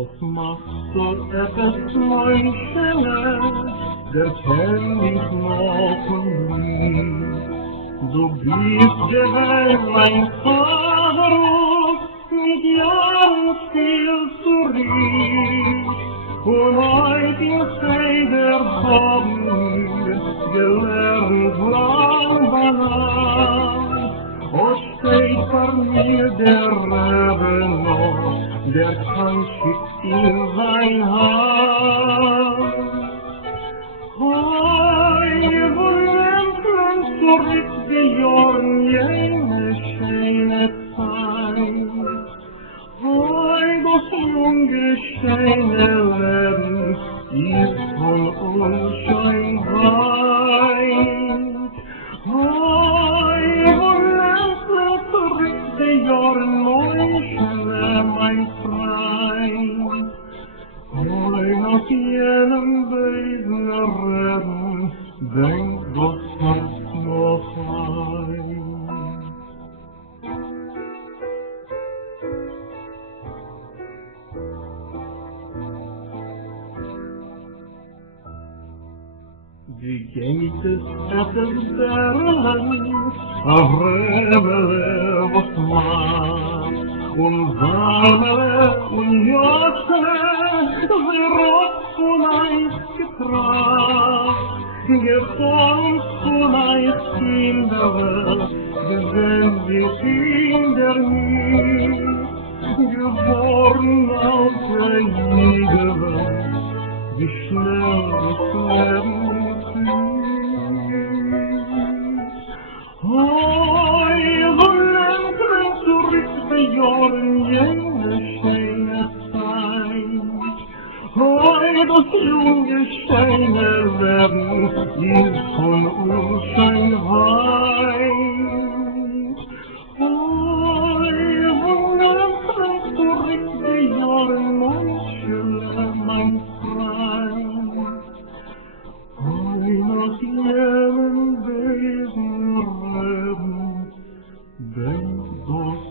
Was machst du etwas Neues, der kennt dich noch und nie. Du bist der Welt mein Vater, mit Jahren viel zurück. Und heute ist der Hobby, gelernt lang banal. Und steht vor mir der Rebe noch, der kann schickt in sein Hand. Hoi, wo lenken zurück die Jahren, jene schöne Zeit. Hoi, das junge, schöne Leben ist von Unscheinheit. Hoi, wo lenken zurück die Jahren, Neuschle, mein Freund. Hoi, nach jenem bösen Reden, denk Gott hat noch ein. Wie geht es etwas daran, auf Rebele, was macht, und Samele, und Josse, sie rot von Eis getracht, geformt von Eis Kinder, wenn sie Kinder nie, geboren aus der Liebe, wie schnell das Leben Hoi, wo lenken zurück die Jahren, jene schöne Zeit. Hoi, das junge, schöne Leben ist von Unscheinheit. Hoi, wo lenken zurück die Jahren, mein Schöne, mein Freund. Hoi, nach jenem bösen Leben, denk doch